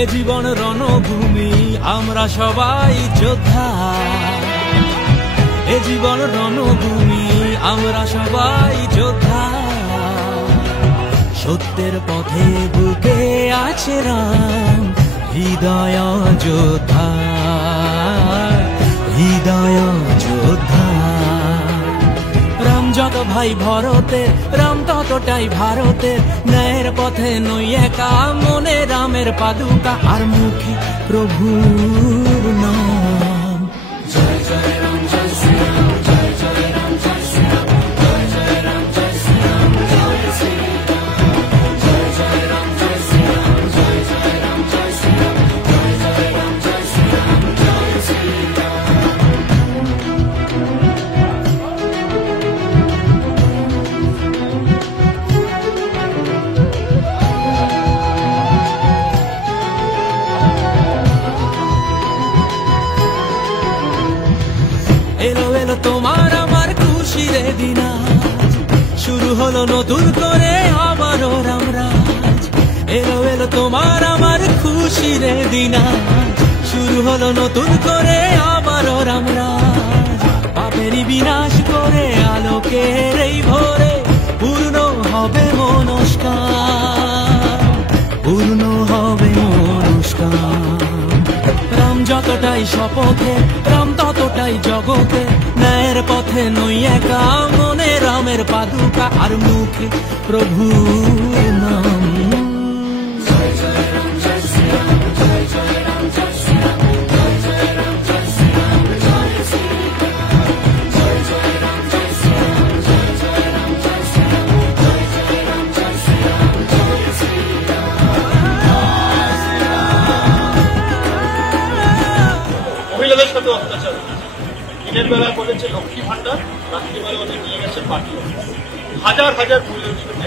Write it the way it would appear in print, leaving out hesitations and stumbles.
এ জীবন রণভূমি আমরা সবাই যোদ্ধা, এ জীবন রণভূমি আমরা সবাই যোদ্ধা। সত্যের পথে বুকে আছে রাম, হৃদয় যোদ্ধা, হৃদয় যোদ্ধা। রাম যত ভাই ভরতের, রাম ততটাই ভারতের। ন্যায়ের পথে নই একা, মনে রামের পাদুকা আর মুখে প্রভুর নাম। জয় জয় রাম, জয় শ্রী রাম, জয় জয় রাম, জয় শ্রী রাম, জয় জয় রাম, জয় শ্রী রাম, জয় শ্রী রাম, জয় জয় রাম, জয় শ্রী রাম, জয় জয় রাম, জয় শ্রী রাম, জয় জয় রাম, জয় শ্রী রাম, জয় শ্রী রাম। এলো এলো তোমার আমার খুশির দিন, শুরু হলো নতুন করে আবারও রামরাজ। এলো এলো তোমার আমার খুশির দিন, শুরু হলো নতুন করে আবারও রামরাজ। পাপেরই বিনাশ করে আলোকের এই ভোরে পূর্ণ হবে মনস্কার, পূর্ণ হবে মনস্কার। রাম যতটাই শপথে, রাম ততটাই জগতে। ন্যায়ের পথে নই একা, মনে রামের পাদুকা আর মুখে প্রভুর নাম। জয় জয় রাম, জয় শ্রী রাম, জয় জয় রাম, জয় শ্রী রাম, জয় জয় রাম, জয় শ্রী রাম, জয় শ্রী রাম, জয় জয় রাম, জয় শ্রী রাম, জয় জয় রাম, জয় শ্রী রাম, জয় জয় রাম, জয় শ্রী রাম, জয় শ্রী রাম। মহিলাদের সাথে অত্যাচার, দিনের বেলা করেছে লক্ষ্মী ভান্ডার, রাত্রিবেলা ওদের নিয়ে গেছে পার্টি। হাজার হাজার মহিলাদের সাথে